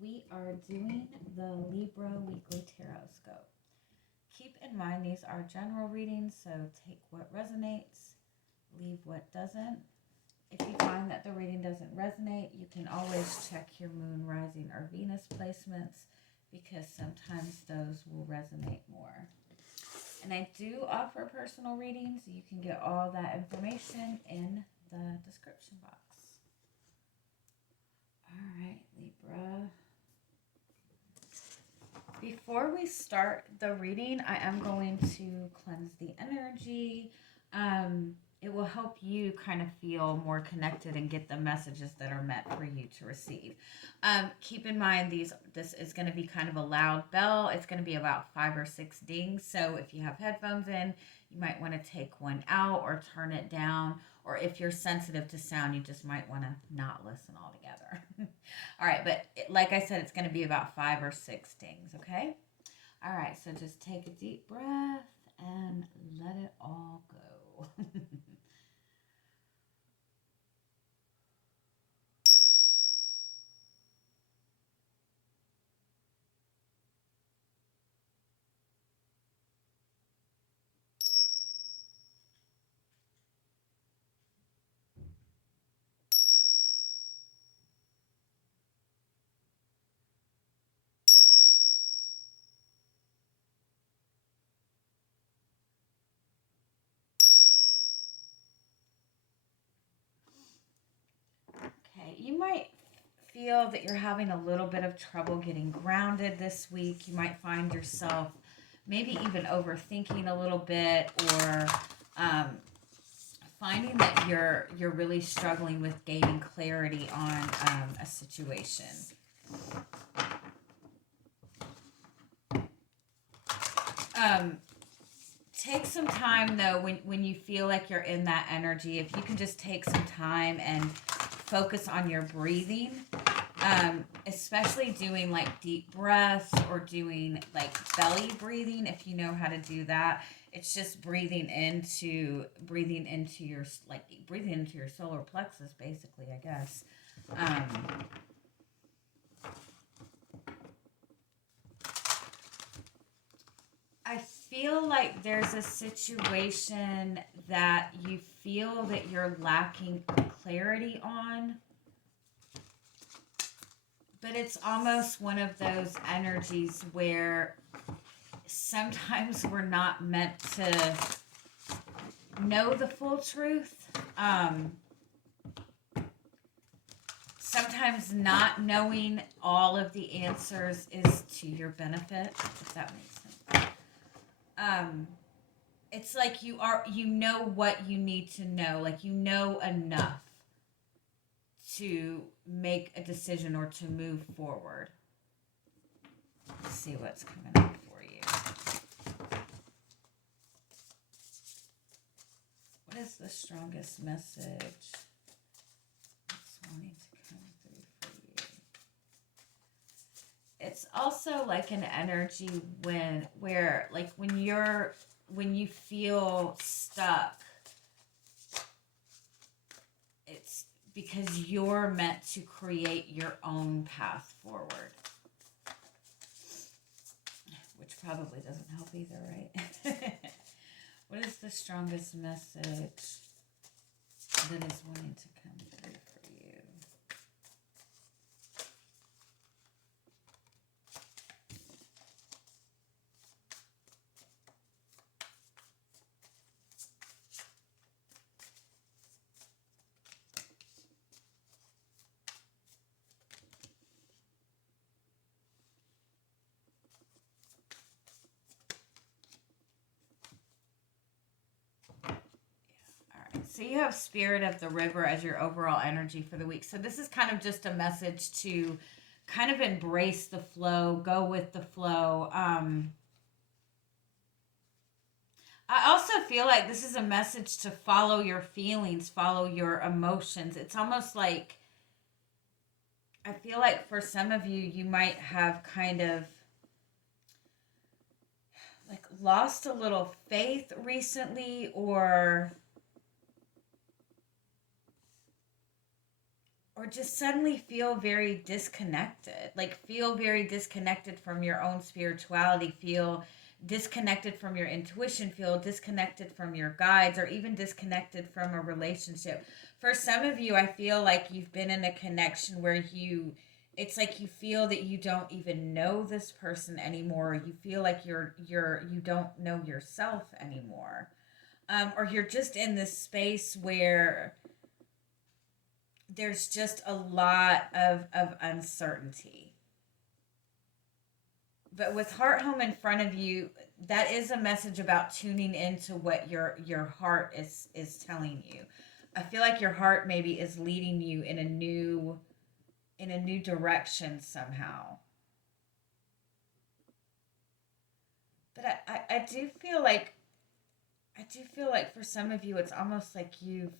we are doing the Libra Weekly Tarotscope. Keep in mind these are general readings, so take what resonates, leave what doesn't. If you find that the reading doesn't resonate, you can always check your moon, rising, or Venus placements because sometimes those will resonate more. And I do offer personal readings. You can get all that information in the description box. All right, Libra. Before we start the reading, I am going to cleanse the energy. It will help you kind of feel more connected and get the messages that are meant for you to receive. Keep in mind, this is going to be kind of a loud bell. It's going to be about 5 or 6 dings. So if you have headphones in, you might want to take one out or turn it down. Or if you're sensitive to sound, you just might want to not listen altogether. All right, but like I said, it's going to be about 5 or 6 dings, okay? All right, so just take a deep breath and let it all go. Okay, you might feel that you're having a little bit of trouble getting grounded this week. You might find yourself maybe even overthinking a little bit, or finding that you're really struggling with gaining clarity on a situation. Take some time though when you feel like you're in that energy. If you can just take some time and focus on your breathing, especially doing like deep breaths or doing like belly breathing. If you know how to do that, it's just breathing into your solar plexus, basically, I guess. I feel like there's a situation that you feel that you're lacking clarity on, but it's almost one of those energies where sometimes we're not meant to know the full truth. Sometimes not knowing all of the answers is to your benefit, if that makes sense. It's like you know what you need to know, like you know enough to make a decision or to move forward. Let's see what's coming up for you. What is the strongest message that's wanting to come through for you? It's also like an energy when you feel stuck, it's because you're meant to create your own path forward, which probably doesn't help either, right? What is the strongest message that is wanting to come through for you? So you have Spirit of the River as your overall energy for the week. So this is kind of just a message to kind of embrace the flow, go with the flow. I also feel like this is a message to follow your feelings, follow your emotions. It's almost like, I feel like for some of you, you might have kind of like lost a little faith recently, or or just suddenly feel very disconnected. Like feel very disconnected from your own spirituality, feel disconnected from your intuition, feel disconnected from your guides, or even disconnected from a relationship. For some of you, I feel like you've been in a connection where it's like you feel that you don't even know this person anymore. You feel like you don't know yourself anymore. Or you're just in this space where there's just a lot of uncertainty. But with heart home in front of you, that is a message about tuning into what your heart is telling you. I feel like your heart maybe is leading you in a new direction somehow. But I do feel like for some of you it's almost like you've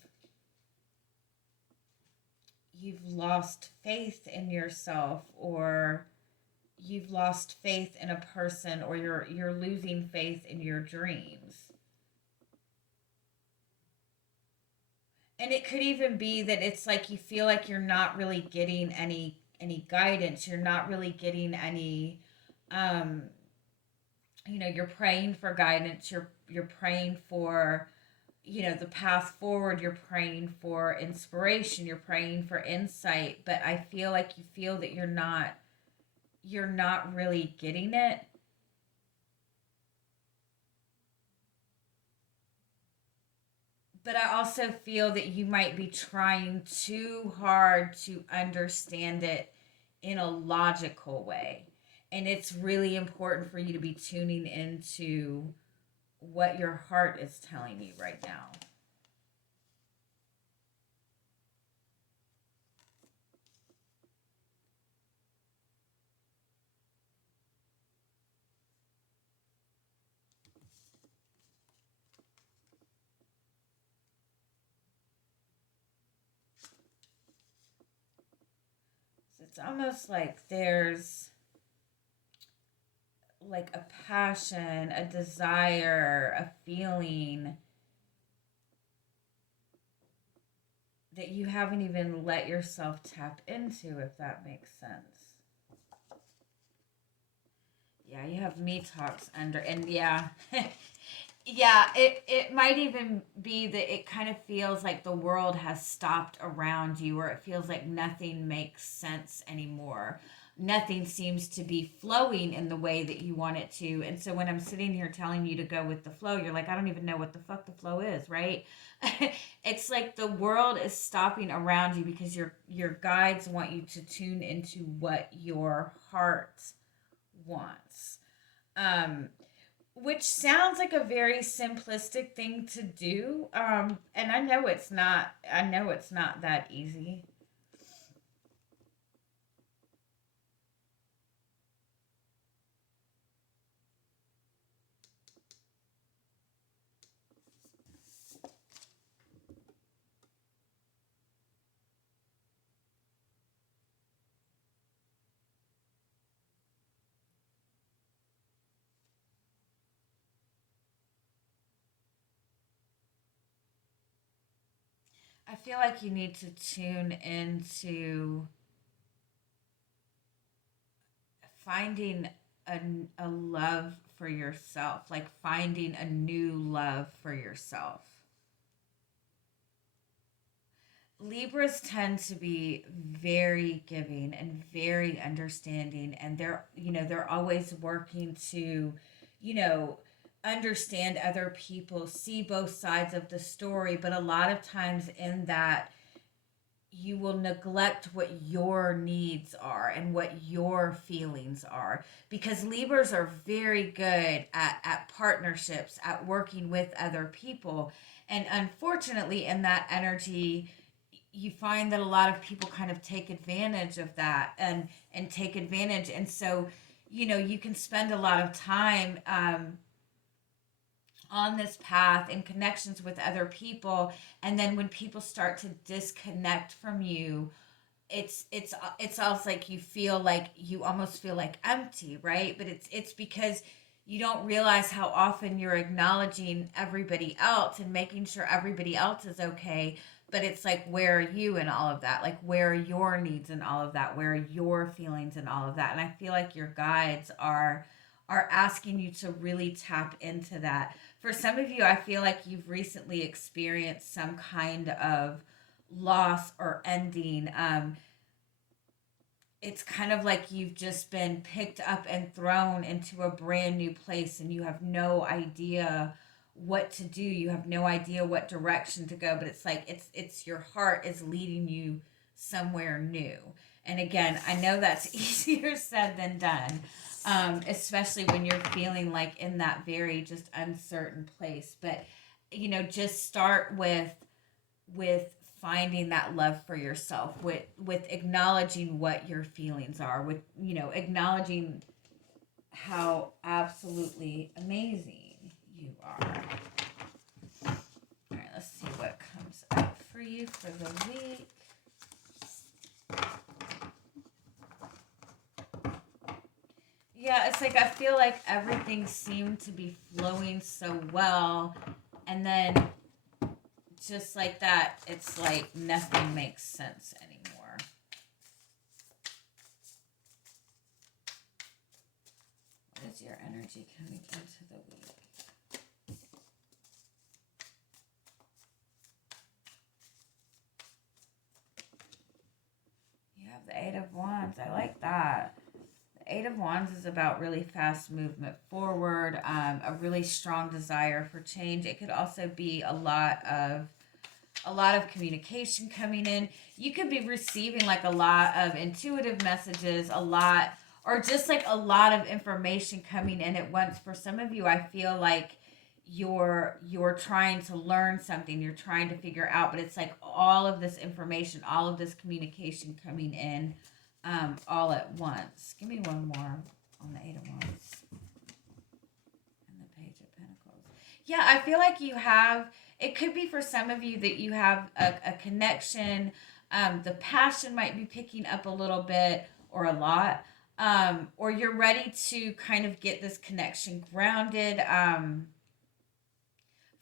lost faith in yourself, or you've lost faith in a person, or you're losing faith in your dreams. And it could even be that it's like you feel like you're not really getting any guidance. You're not really getting any you're praying for guidance. You're praying for the path forward. You're praying for inspiration. You're praying for insight, but I feel like you feel that you're not really getting it. But I also feel that you might be trying too hard to understand it in a logical way. And it's really important for you to be tuning into what your heart is telling you right now. It's almost like there's like a passion, a desire, a feeling that you haven't even let yourself tap into, if that makes sense. Yeah, you have me talks under, and yeah. Yeah, it might even be that it kind of feels like the world has stopped around you, or it feels like nothing makes sense anymore. Nothing seems to be flowing in the way that you want it to. And so when I'm sitting here telling you to go with the flow, you're like, I don't even know what the fuck the flow is, right? It's like the world is stopping around you because your guides want you to tune into what your heart wants. Which sounds like a very simplistic thing to do. And I know it's not. I know it's not that easy. I feel like you need to tune into finding a, a love for yourself, like finding a new love for yourself. Libras tend to be very giving and very understanding, and they're always working to, you know, understand other people, see both sides of the story, but a lot of times in that you will neglect what your needs are and what your feelings are, because Libras are very good at partnerships, at working with other people. And unfortunately, in that energy, you find that a lot of people kind of take advantage of that and take advantage. And so, you can spend a lot of time on this path in connections with other people, and then when people start to disconnect from you, it's almost like you almost feel like empty, right? But it's because you don't realize how often you're acknowledging everybody else and making sure everybody else is okay, But it's like, where are you in all of that? Like, where are your needs in all of that? Where are your feelings in all of that? And I feel like your guides are asking you to really tap into that. For some of you, I feel like you've recently experienced some kind of loss or ending. It's kind of like you've just been picked up and thrown into a brand new place, and you have no idea what to do. You have no idea what direction to go, but it's like it's your heart is leading you somewhere new. And again, I know that's easier said than done, especially when you're feeling like in that very just uncertain place. But just start with finding that love for yourself, with acknowledging what your feelings are, with acknowledging how absolutely amazing you are. All right, let's see what comes up for you for the week. Yeah, it's like I feel like everything seemed to be flowing so well, and then just like that, it's like nothing makes sense anymore. What is your energy coming into the week? You have the Eight of Wands. I like that. The Eight of Wands is about really fast movement forward, a really strong desire for change. It could also be a lot of communication coming in. You could be receiving like a lot of intuitive messages, or just like a lot of information coming in at once. For some of you, I feel like you're trying to learn something, you're trying to figure out, but it's like all of this information, all of this communication coming in all at once. Give me one more on the Eight of Wands and the Page of Pentacles. Yeah, I feel like you have, it could be for some of you that you have a connection. The passion might be picking up a little bit or a lot. Or you're ready to kind of get this connection grounded.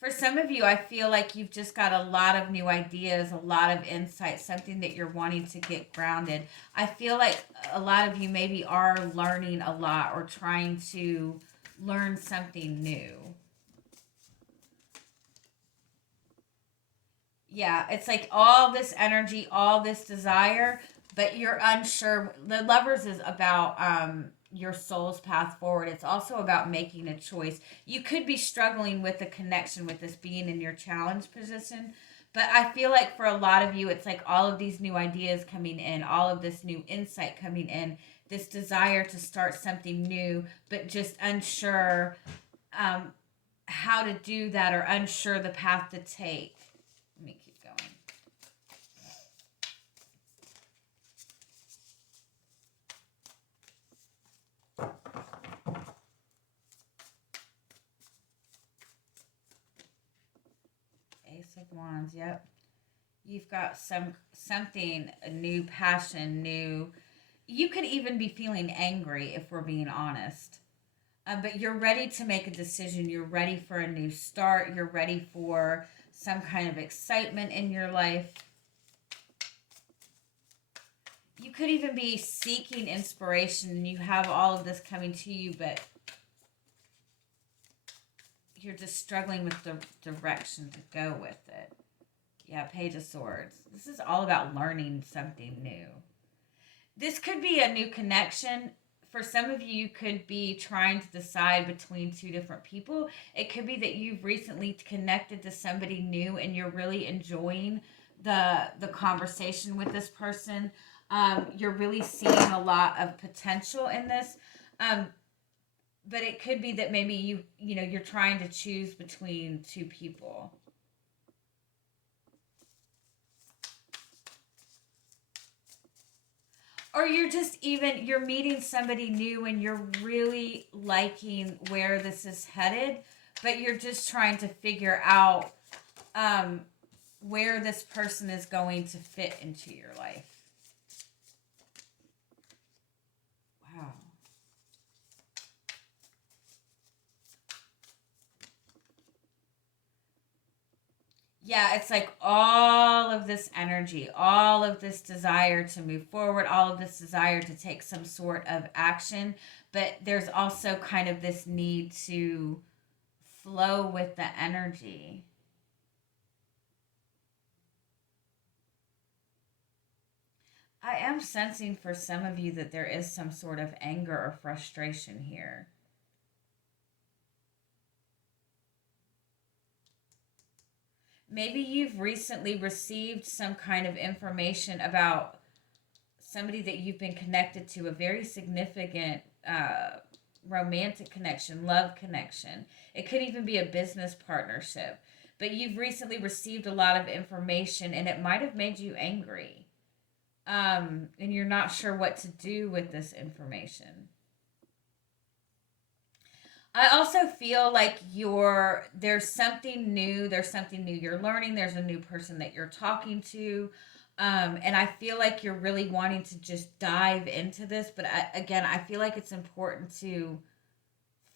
For some of you, I feel like you've just got a lot of new ideas, a lot of insight, something that you're wanting to get grounded. I feel like a lot of you maybe are learning a lot or trying to learn something new. Yeah, it's like all this energy, all this desire, but you're unsure. The Lovers is about your soul's path forward. It's also about making a choice. You could be struggling with the connection with this being in your challenge position, but I feel like for a lot of you, it's like all of these new ideas coming in, all of this new insight coming in, this desire to start something new, but just unsure how to do that or unsure the path to take. Let me keep going. Ace of Wands, yep. You've got something, a new passion, new. You could even be feeling angry if we're being honest. But you're ready to make a decision. You're ready for a new start. You're ready for some kind of excitement in your life. You could even be seeking inspiration and you have all of this coming to you, but you're just struggling with the direction to go with it. Yeah, Page of Swords. This is all about learning something new. This could be a new connection. For some of you, you could be trying to decide between two different people. It could be that you've recently connected to somebody new and you're really enjoying the conversation with this person. You're really seeing a lot of potential in this. But it could be that maybe you're trying to choose between two people. Or you're meeting somebody new and you're really liking where this is headed, but you're just trying to figure out where this person is going to fit into your life. Wow. Yeah, it's like all of this energy, all of this desire to move forward, all of this desire to take some sort of action, but there's also kind of this need to flow with the energy. I am sensing for some of you that there is some sort of anger or frustration here. Maybe you've recently received some kind of information about somebody that you've been connected to, a very significant romantic connection, love connection. It could even be a business partnership. But you've recently received a lot of information and it might have made you angry. And you're not sure what to do with this information. I also feel like there's something new you're learning, there's a new person that you're talking to. And I feel like you're really wanting to just dive into this, but again, I feel like it's important to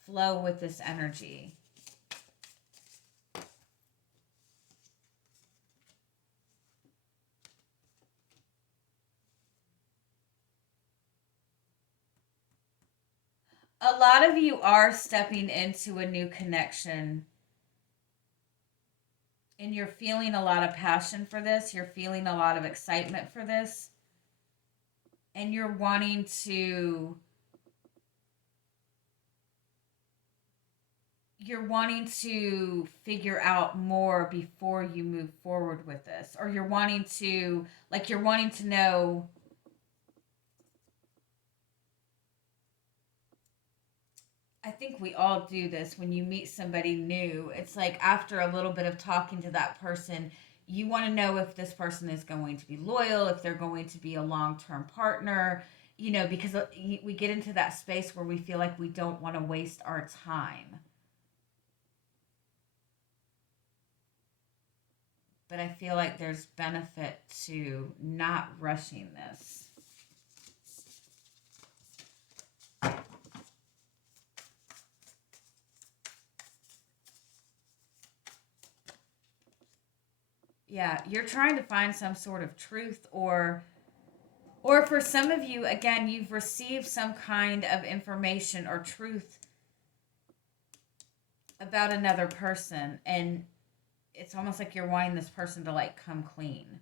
flow with this energy. A lot of you are stepping into a new connection and you're feeling a lot of passion for this, you're feeling a lot of excitement for this, and you're wanting to figure out more before you move forward with this, or you're wanting to know. I think we all do this when you meet somebody new. It's like after a little bit of talking to that person, you want to know if this person is going to be loyal, if they're going to be a long-term partner, because we get into that space where we feel like we don't want to waste our time. But I feel like there's benefit to not rushing this. Yeah, you're trying to find some sort of truth, or for some of you, again, you've received some kind of information or truth about another person, and it's almost like you're wanting this person to like come clean.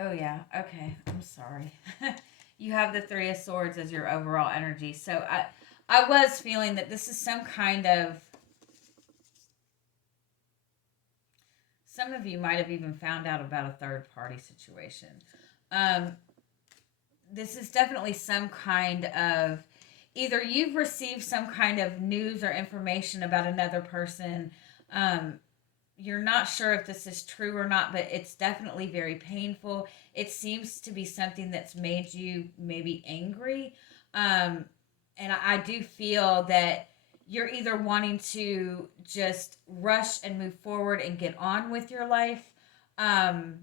Oh yeah. Okay. I'm sorry. You have the 3 of Swords as your overall energy. So I was feeling that this is some kind of, some of you might have even found out about a third party situation. Um, this is definitely some kind of, either you've received some kind of news or information about another person. Um, you're not sure if this is true or not, but it's definitely very painful. It seems to be something that's made you maybe angry. Um, and I do feel that you're either wanting to just rush and move forward and get on with your life, um,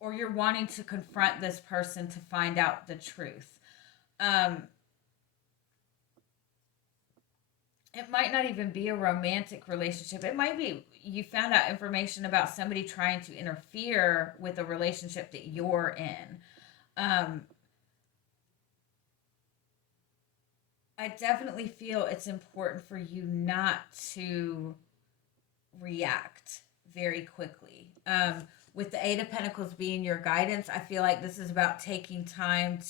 or you're wanting to confront this person to find out the truth. Um, it might not even be a romantic relationship. It might be you found out information about somebody trying to interfere with a relationship that you're in. Um, I definitely feel it's important for you not to react very quickly. With the Eight of Pentacles being your guidance, I feel like this is about taking time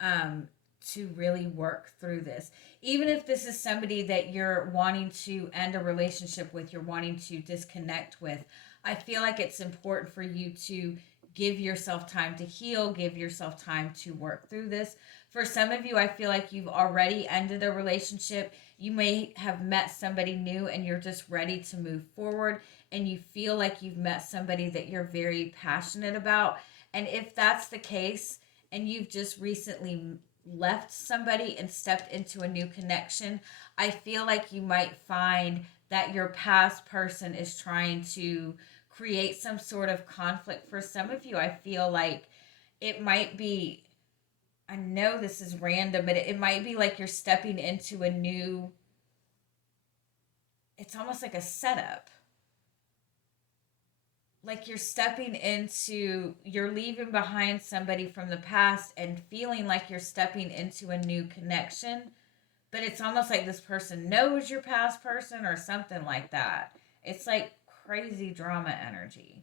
um, to really work through this. Even if this is somebody that you're wanting to end a relationship with, you're wanting to disconnect with, I feel like it's important for you to give yourself time to heal, give yourself time to work through this. For some of you, I feel like you've already ended a relationship. You may have met somebody new and you're just ready to move forward, and you feel like you've met somebody that you're very passionate about. And if that's the case, and you've just recently left somebody and stepped into a new connection, I feel like you might find that your past person is trying to create some sort of conflict. For some of you, I feel like it might be, I know this is random, but it might be like you're stepping into a new, it's almost like a setup. Like you're stepping into, you're leaving behind somebody from the past and feeling like you're stepping into a new connection. But it's almost like this person knows your past person or something like that. It's like crazy drama energy.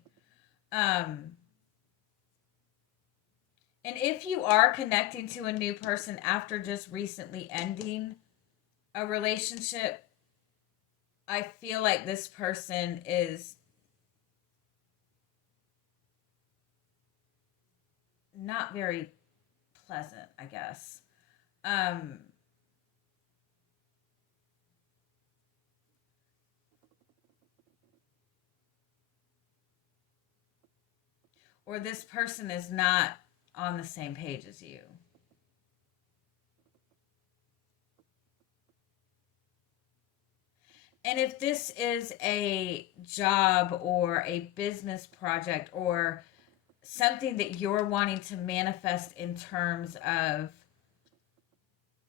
And if you are connecting to a new person after just recently ending a relationship, I feel like this person is not very pleasant, I guess. Or this person is not on the same page as you. And if this is a job or a business project or something that you're wanting to manifest in terms of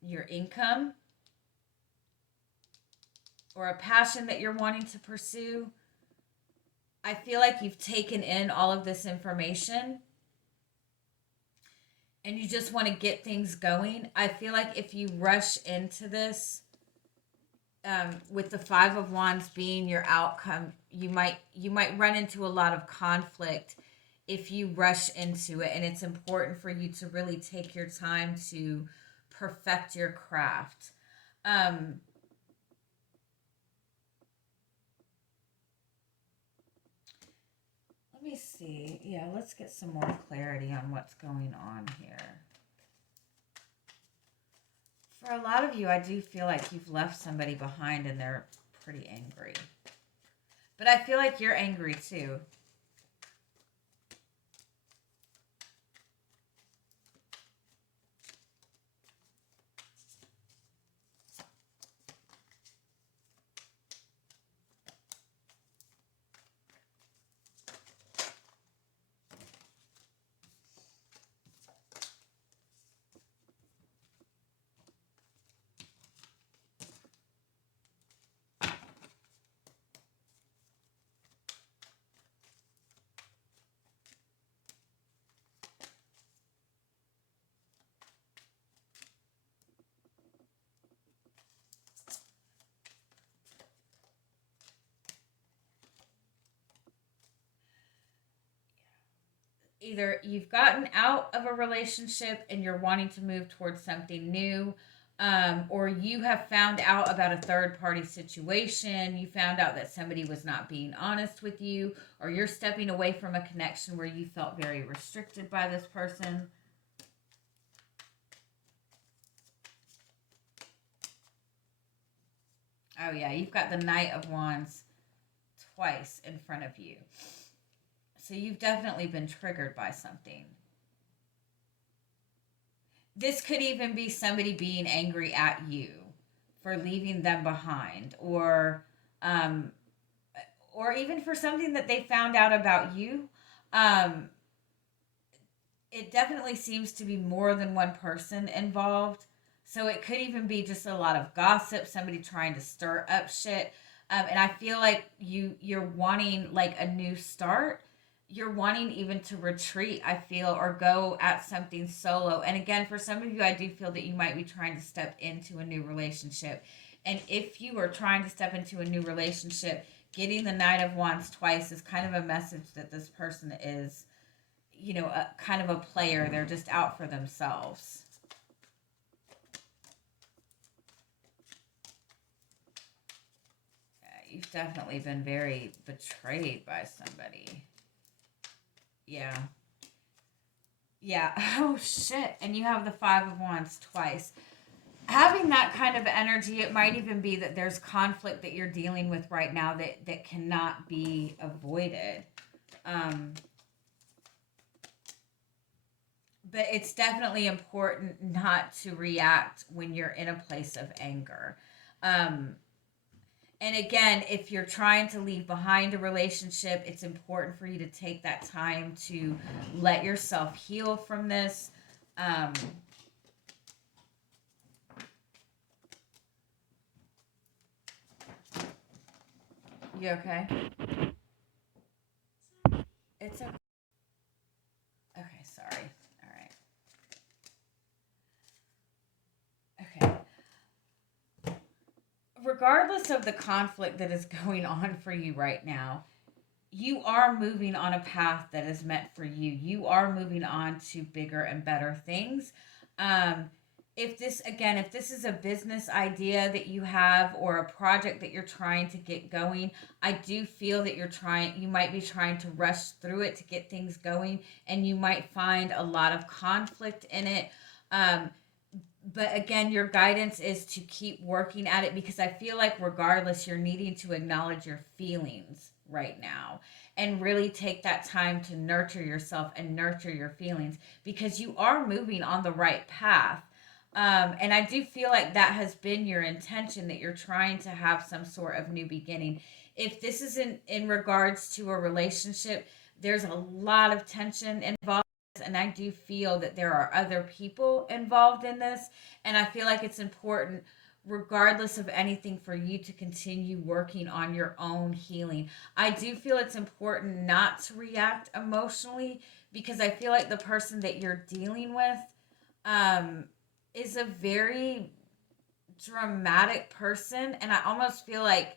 your income or a passion that you're wanting to pursue, I feel like you've taken in all of this information and you just want to get things going. I feel like if you rush into this, with the Five of Wands being your outcome, you might run into a lot of conflict if you rush into it. And it's important for you to really take your time to perfect your craft. Let me see. Yeah, let's get some more clarity on what's going on here. For a lot of you, I do feel like you've left somebody behind and they're pretty angry. But I feel like you're angry too. Either you've gotten out of a relationship and you're wanting to move towards something new, or you have found out about a third party situation. You found out that somebody was not being honest with you, or you're stepping away from a connection where you felt very restricted by this person. Oh yeah, you've got the Knight of Wands twice in front of you. So you've definitely been triggered by something. This could even be somebody being angry at you for leaving them behind, or even for something that they found out about you. It definitely seems to be more than one person involved. So it could even be just a lot of gossip, somebody trying to stir up shit. And I feel like you're wanting like a new start. You're wanting even to retreat, I feel, or go at something solo. And again, for some of you, I do feel that you might be trying to step into a new relationship. And if you are trying to step into a new relationship, getting the Knight of Wands twice is kind of a message that this person is, kind of a player. They're just out for themselves. Yeah, you've definitely been very betrayed by somebody. Yeah, Yeah. Oh, shit. And you have the Five of Wands twice. Having that kind of energy, it might even be that there's conflict that you're dealing with right now that cannot be avoided. But it's definitely important not to react when you're in a place of anger. Um, and again, if you're trying to leave behind a relationship, it's important for you to take that time to let yourself heal from this. You okay? It's okay. Okay, sorry. All right. Okay. Regardless of the conflict that is going on for you right now, you are moving on a path that is meant for you. You are moving on to bigger and better things. Um, if this is a business idea that you have or a project that you're trying to get going, I do feel that you might be trying to rush through it to get things going, and you might find a lot of conflict in it. Um, but again, your guidance is to keep working at it, because I feel like regardless, you're needing to acknowledge your feelings right now and really take that time to nurture yourself and nurture your feelings, because you are moving on the right path. And I do feel like that has been your intention, that you're trying to have some sort of new beginning. If this isn't in regards to a relationship, there's a lot of tension involved, and I do feel that there are other people involved in this, and I feel like it's important, regardless of anything, for you to continue working on your own healing. I do feel it's important not to react emotionally, because I feel like the person that you're dealing with um is a very dramatic person, and I almost feel like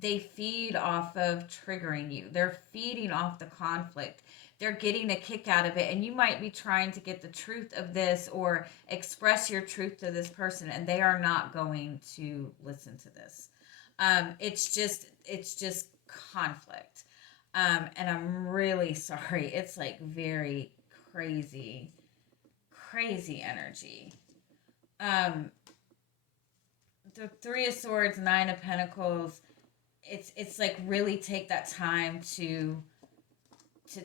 they feed off of triggering you. They're feeding off the conflict. They're getting a kick out of it, and you might be trying to get the truth of this or express your truth to this person, and they are not going to listen to this. It's just conflict. And I'm really sorry. It's like very crazy, crazy energy. Um, the Three of Swords, Nine of Pentacles, it's like really take that time to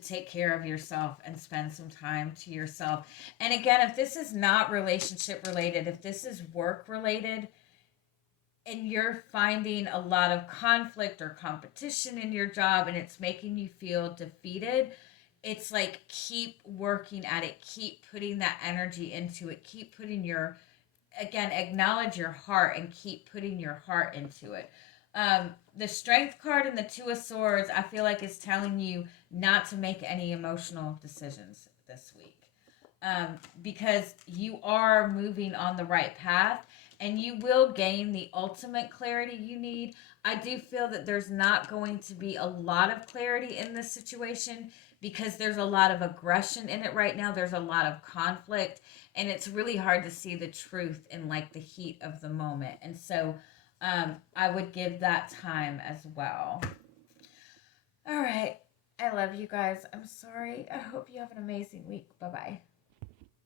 take care of yourself and spend some time to yourself. And again, if this is not relationship related, if this is work related, and you're finding a lot of conflict or competition in your job and it's making you feel defeated, it's like keep working at it, keep putting that energy into it, keep putting your, again, acknowledge your heart and keep putting your heart into it. The Strength card and the Two of Swords, I feel like, is telling you not to make any emotional decisions this week, because you are moving on the right path and you will gain the ultimate clarity you need. I do feel that there's not going to be a lot of clarity in this situation, because there's a lot of aggression in it right now. There's a lot of conflict, and it's really hard to see the truth in like the heat of the moment. And so I would give that time as well. All right. I love you guys. I'm sorry. I hope you have an amazing week. Bye bye.